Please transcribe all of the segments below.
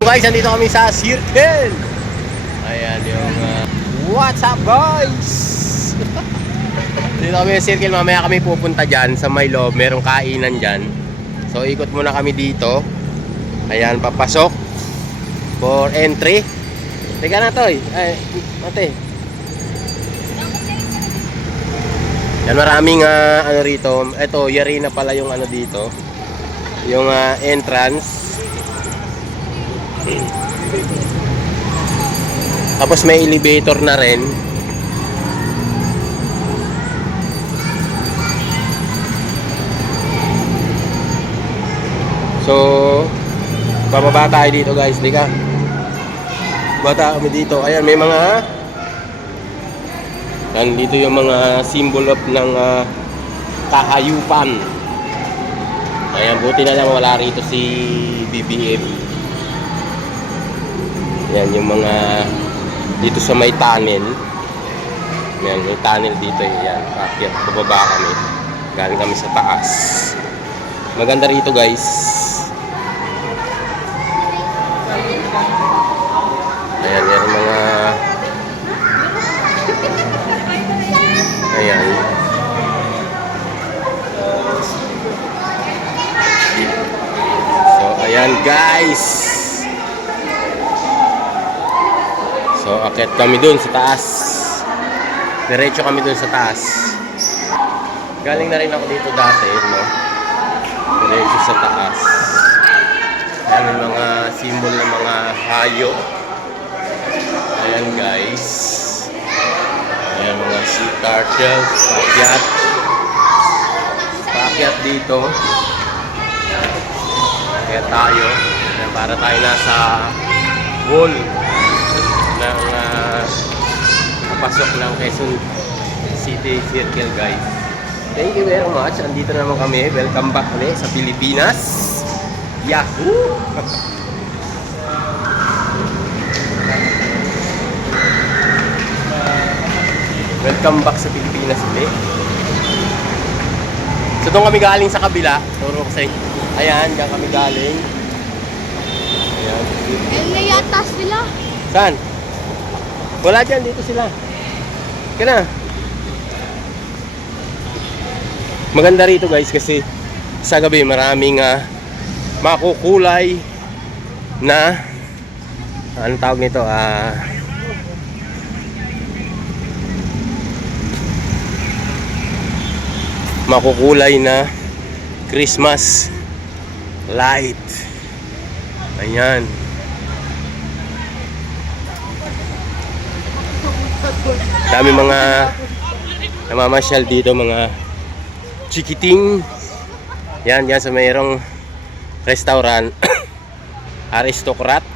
Guys, nandito kami sa Circle. Ayan yung what's up guys. Dito kami sa Circle. Mamaya kami pupunta dyan sa may loob. Merong kainan dyan. So ikot muna kami dito. Ayan, papasok for entry. Teka na Toy. Ay, ate. Yan, maraming ano rito. Ito, yari na pala yung ano dito. Yung entrance. Tapos may elevator na rin. So bababa tayo dito guys. Dika, bata kami dito. Ayan, may mga nandito yung mga symbol of ng kahayupan. Ayan, buti na lang wala rito si BBM. Yan yung mga dito sa may tunnel. Yan, yung tunnel dito. Yan, akyat, bababa kami. Galing kami sa taas. Maganda rito guys. Ayan, yan mga ayan. So, ayan guys. So, akyat kami dun sa taas. Diretso kami dun sa taas. Galing na rin ako dito dati, no? Diretso sa taas. Ayan yung mga symbol ng mga hayop. Ayan guys. Ayan mga sea turtles. Paakyat. Paakyat dito. Kaya tayo. Ayan, para tayo nasa wall ng papasok ng Quezon City Circle guys. Thank you very much. Andito naman kami. Welcome back ulit sa Pilipinas. Yahoo! Welcome back sa Pilipinas ulit. So doon kami galing sa kabila. Turo ko sa inyo. Ayan, diyan kami galing. Ayan. May yata sila. Saan? Wala dyan, dito sila. Kaya na. Maganda rito guys kasi sa gabi maraming makukulay na anong tawag nito? Makukulay na Christmas light. Ayan. Dami mga namamasyal dito, mga chikiting. Yan, yan sa mayroong restaurant. Aristocrat.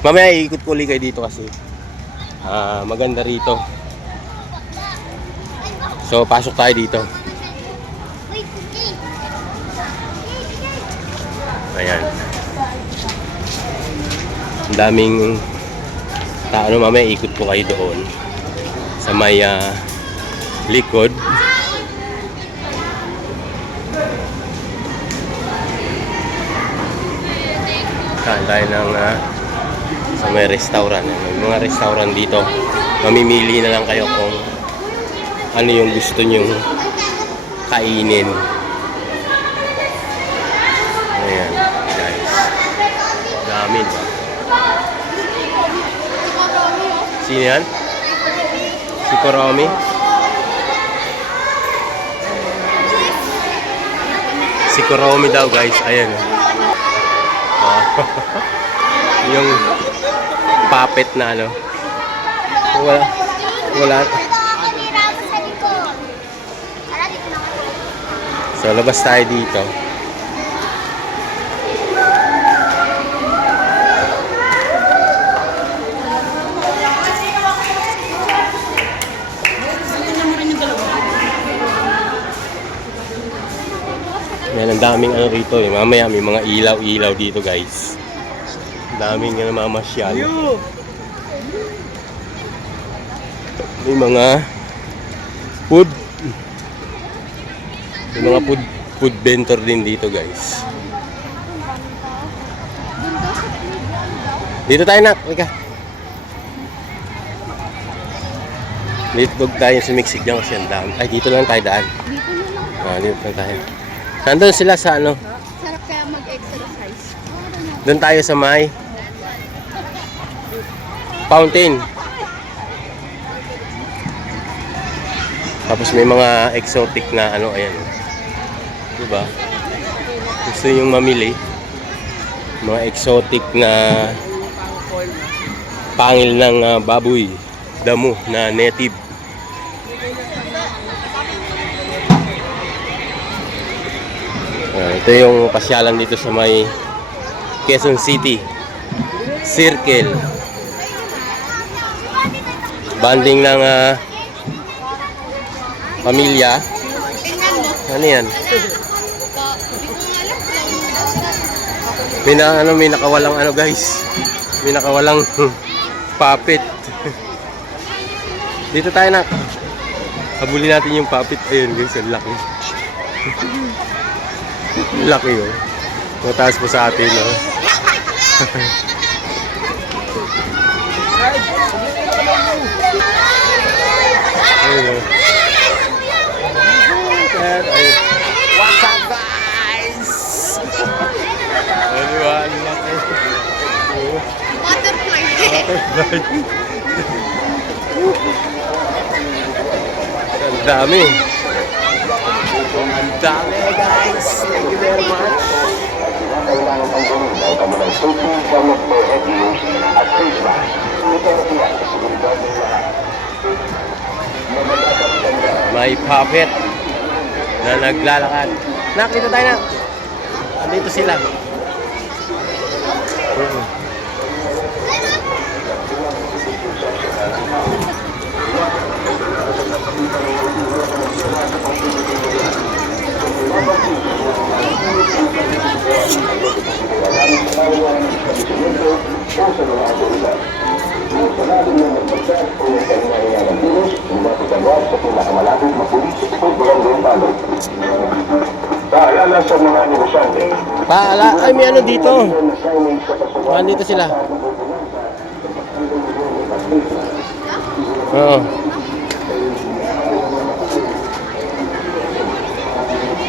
Mamaya ikot ko ulit kayo dito kasi maganda rito. So pasok tayo dito. Ayan. Ang daming tao. Mamaya ikot ko kayo doon sa may likod. Tayo ng sa may restaurant. May mga restaurant dito. Mamimili na lang kayo kung ano yung gusto nyong kainin. Ayan guys, dami ba? Sino yan? Si Kuromi? Si Kuromi daw guys. Ayan. Yung puppet na ano. Wala. So labas tayo dito. Yan, ang daming ano rito eh. Mamaya may mga ilaw-ilaw dito guys. Ang daming namamasyal. May mga food. May mga food vendor din dito, guys. Dito tayo na, Rika. Dito tayo sa Mexic dyan kasi ang daan. Ay, dito lang tayo daan. Dito na lang. Ah, dito lang tayo. Nandun sila sa ano. Sarap kaya mag-exercise. Doon tayo sa may fountain. Tapos may mga exotic na ano, ayan. Diba? Gusto yung mamili. Mga exotic na pangil ng baboy. Damo na native. Ito yung pasyalan dito sa may Quezon City. Circle. Banding ng pamilya. Tingnan mo. Ano yan? Hindi ko alam. May nakawalang ano, guys. May nakawalang puppet. Dito tayo na. Habulin natin yung puppet. Ayun, guys, ang laki. Laki, oh. Mataas po sa atin, oh. Ayun, oh. Ayun. What's up, guys? Ano ba? Ano natin? Butterfly. Ang dami. Ang dami, guys. Thank you very much. Kailangan ang gawin ay kanilang safety, gamit for EDUs at face mask. Ito ang tiyak sa seguridad ng lahat. May puppet na naglalakad. Nakita tayo na. Andito sila. Paalala sa mga negosyante. Ay, may ano dito. Andito sila. Oo.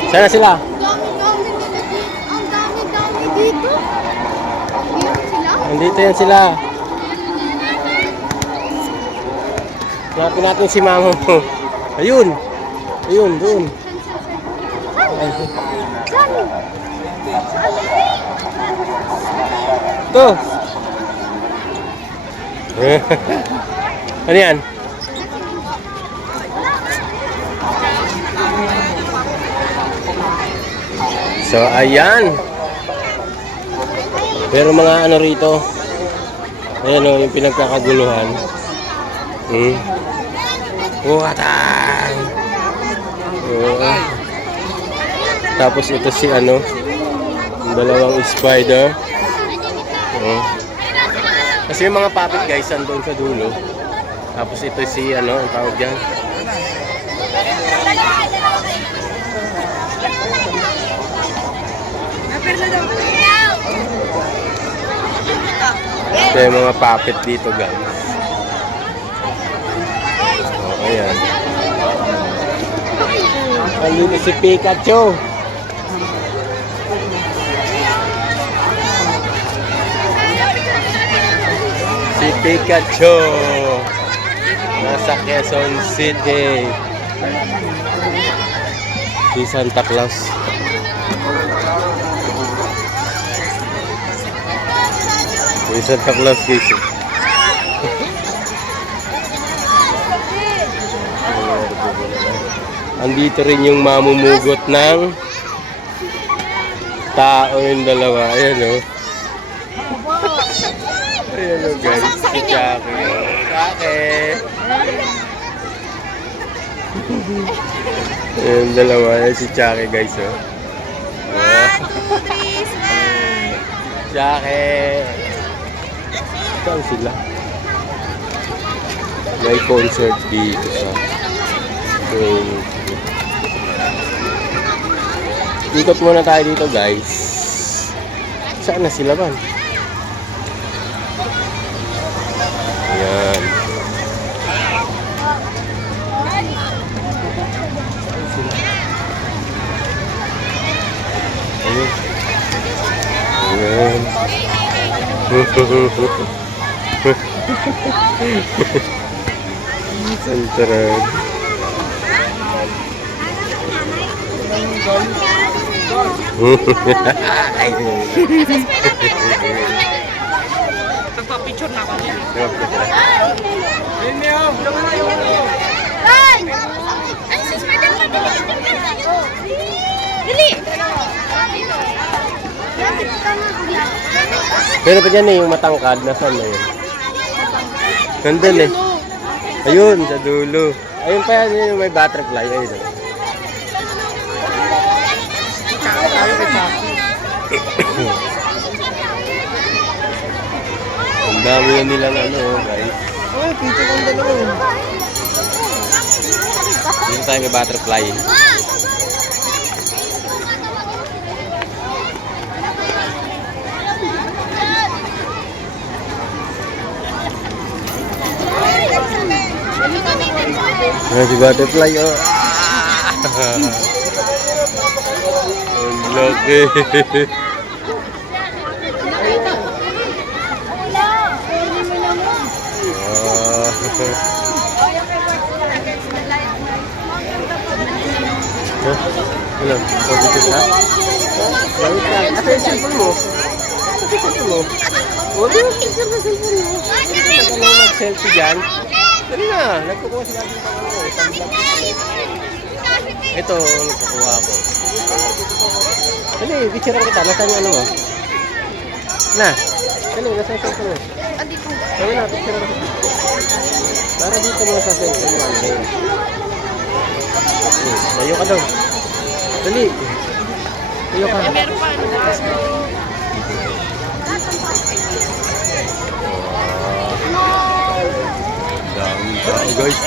Sana sila. Ang dami dito. Dito sila. Andito yan sila. Hanapin natin si mama mo. Ayun. Ayun, doon. Ito. Ano yan? So, ayan. Pero mga ano rito, ayan o, yung pinagkakaguluhan. Watang! Tapos ito si ano, yung dalawang spider. Kasi yung mga puppet, guys, andun sa dulo. Tapos ito si ano, ang tawag dyan. Ito yung mga puppet dito, guys. Ayan. Andito si Pikachu. Si Pikachu. Nasa Quezon City. Si Santa Claus. Si Santa Claus, guys. Andito rin yung mamumugot ng tao yung dalawa. Ayan o. Ayan o, guys. Si Chucky. Chucky. Ayan yung dalawa. Ayan si Chucky, guys o. Chucky. Saan sila? May concert dito sa Ikot muna tayo dito, guys. Saan na sila ba? Ayan. Ayun. Ayan. Santaran. Nagpa-picture na kami. Ay! Ay, sis, madam, madali. Dali! Pero pa dyan eh, yung matangkad, nasaan na yun? Nandun eh. Ayun, sa dulo. Ayun pa yan, yung may butterfly. Ayun. Ang dami na nilang ano, guys. Ay, pito kong dalawa. Dito tayo may butterfly. Ayan si butterfly, oh. Ang laki. Ano? Positive na? Lawit lang. Asa yung cellphone mo? Asa yung cellphone mo? Huwag yung picture na cellphone mo. Saka lang mag-selfie dyan. Dali na. Nagkukuha sila dito pa ako. Ito, nagkukuha ako. Dali, picture kita. Nasaan yung ano mo? Na. Dali, nasaan yung cellphone mo? Andito. Dali na, picture ako. Para dito mo sa cellphone mo. Layo ka daw. Dali. Layo ka. Meron pa. Dami tao guys.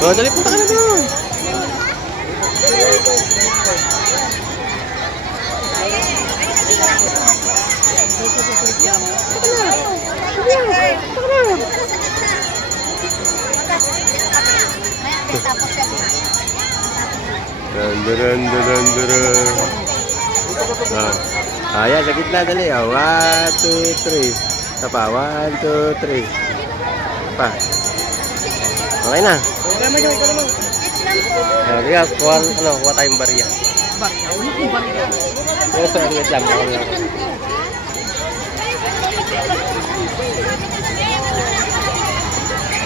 Oh, dali punta ka na doon. Dandaran. Ayan, sa gitna dali. 1, 2, 3. Isa pa. 1, 2, 3. Pa. Okay na. Kaya, kuha tayong barya. Pero sa wait lang. Ako lang.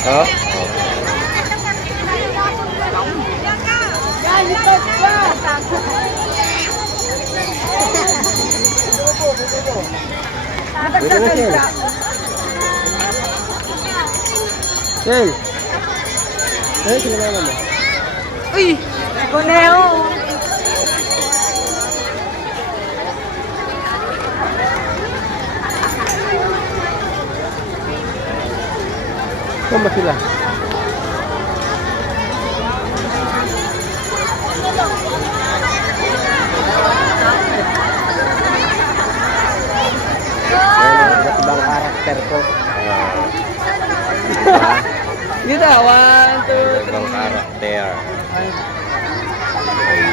Oh? Dito na, Sel. Sel. Sel, sinamama mo. Uy! Kuneo! Saan ba sila? Iba't ibang karakter ko. Dito, 1, 2, Ibang karakter.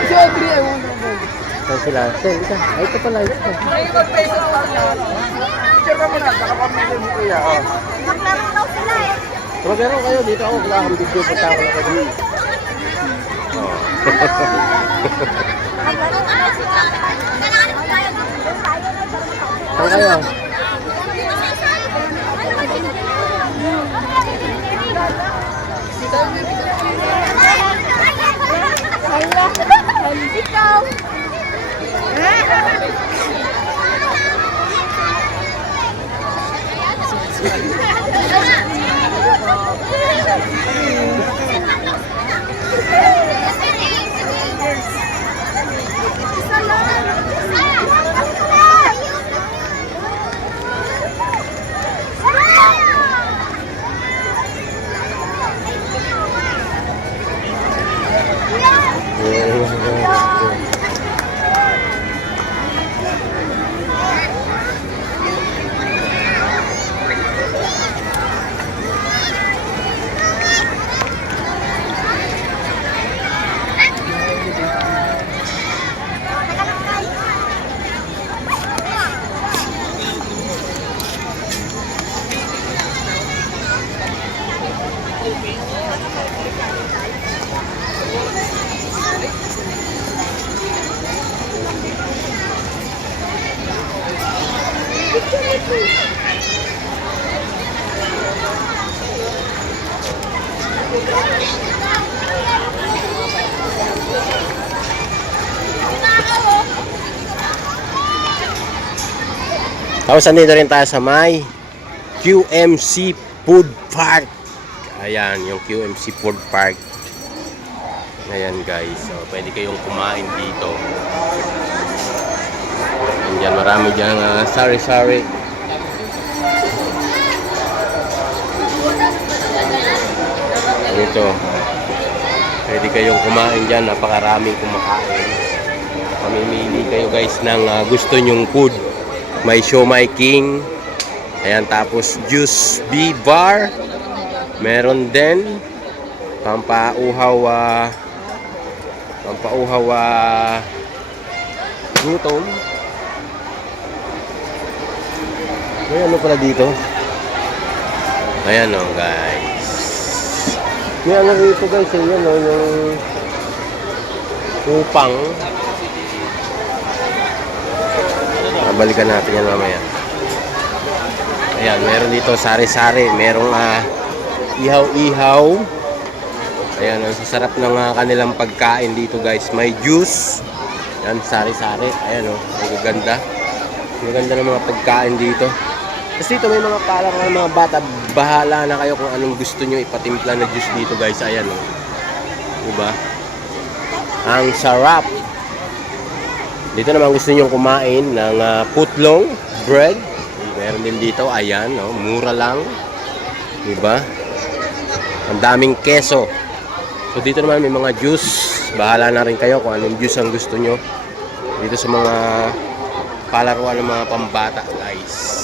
Si Audrey, I wonder. Saan sila? Sel, isa. Ay, ito pala. Ito. Ay, mag-face ako sila. Picture ka muna, baka pamilya mo kuya. Oh. Maglaro daw sila eh. Maglaro kayo dito ako. Wala akong video. Punta ako na kayo. Maglaro daw sila. Saan kayo? Ikaw. Tapos andito rin tayo sa may QMC Food Park. Ayan, yung QMC Food Park. Ayan guys, so pwede kayong kumain dito. Ayan, marami dyan sari-sari. Dito, pwede kayong kumain dyan, napakaraming kumakain. Mamimili kayo guys ng gusto nyong food. May Siomai King. Ayan, tapos Juice B Bar. Meron din pampauhaw gutom. May ano pala dito? Ayan o guys. May ano rito guys, ayan o yung upang. Balikan natin yan mamaya. Ayan, meron dito sari-sari, merong ihaw-ihaw. Ayan, ang sasarap ng kanilang pagkain dito guys. May juice. Ayan, sari-sari. Ayan o, ang ganda. Ang ganda ng mga pagkain dito. Tapos dito may mga pala ng mga bata. Bahala na kayo kung anong gusto nyo ipatimpla na juice dito guys. Ayan o. Diba? Ang sarap. Dito naman gusto nyo kumain ng putlong bread. Meron din dito, ayan, no? Mura lang. Diba? Ang daming keso. So dito naman may mga juice. Bahala na rin kayo kung anong juice ang gusto nyo. Dito sa mga palaruan ng mga pambata, guys.